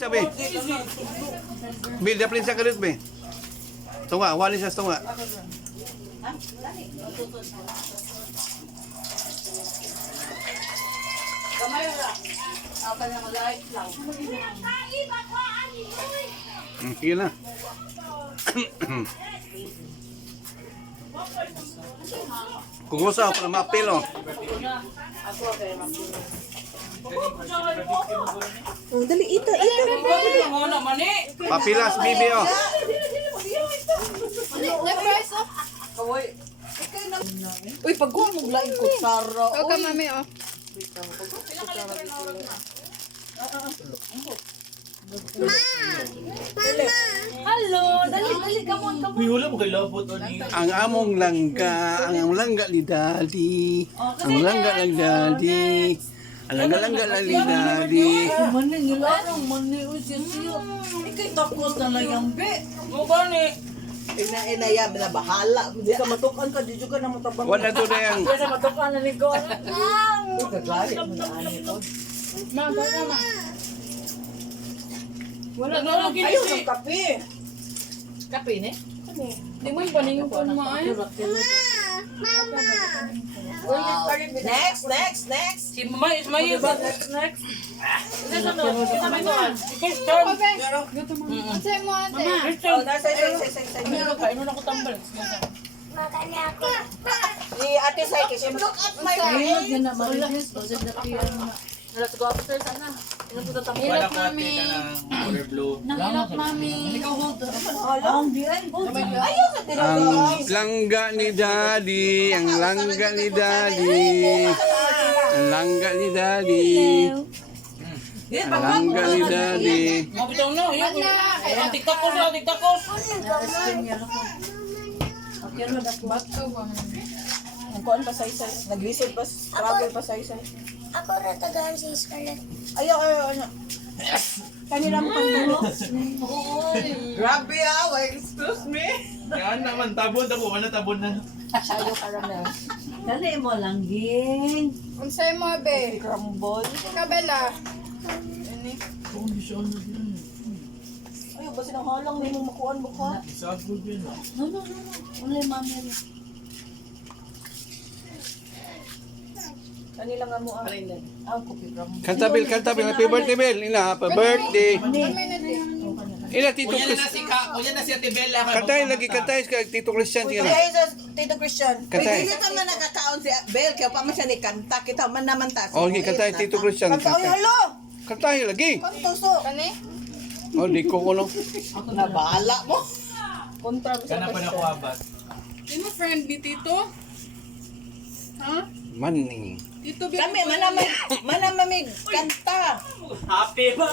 Sabi. Bil, daplin sa kalit, be. Tunga, wali sa tunga. Kamay ra. Apa nang light lang. Sige na. Kugusa ako na mapil, oh. Ako kay magpuno. Oh, dali ito. Mo na mani. Papilas, bibi, oh. Kawoy. Uy, pagkuha mo lain ko sara. Okay, mami, oh. Hello, dali ka mo. Uy, wala mo kay labot o ni. Ang among langga, ang langga ni Daddy. Ang langga lang Daddy. Ang langga lang ni Daddy. Mani nilarang mani o siya. Ikay takos na lang yung be. Mo gani. Inayam na bahala. Hindi ka matukan ka. Di ka na matabang. Wala to na yan. Kaya sa matukan na ni ko. Kagari mo na ani ko. Wala na lang Ayaw gini. ng kape. Kape ni? Di mo yung paningo ko na maayo. Next. Si Mama is my next. Isa may tuwan. Question. Say mo ate. Question. Say. Ano ka? Ano na ko tambal? Si ate say kasi look at my face. Yan na marilis. O sa dati yan na. Let's go upstairs sana. Ino to tatang. Wala ko ate ka ng color blue. Nahilap mami. Ikaw mo. Ang diyan go. Ayaw sa Ang langga ni Daddy. Ang langga ni Daddy. Ang langga ni Daddy. Ang langga ni Daddy. Mabitaw na. Yan. Tiktakos na. Tiktakos. Ang kuan pa say. Naglisod pa, travel pa say. Ako na tagaan si Scarlett. Ayaw. Kanina mo pagdulo. Grabe excuse me. Yan naman, tabon ako. Wala tabon na. Ayaw caramel. Dali mo lang, Ging. Unsay mo be? Crumble. Kabela. Ayaw ba silang halang ni mo makuan mo ka? Isagod yun ah. No. Ulay mami. Kanila nga mo ang Kopi ram. Kanta Bil. Happy birthday, Bil. Ina, happy birthday. Ina, Tito Chris. Kuya na si Ate Bella. Kantay lagi, kantay ka Tito Christian. Sige na. Tito Christian. Kantay. Hindi ka man nakakaon si Bel, kaya pa man siya ni kanta, kita man naman ta. Oh, okay, kantay Tito Christian. Kanta, ay halo! Kantay lagi. Kantuso. Kani? Oh, di ko kuno. Nabahala mo. Kontra mo sa Kana pa na ko abat. Sino friend ni Tito? Ha? Money. Tito Kami, manamamig kanta. Happy ba?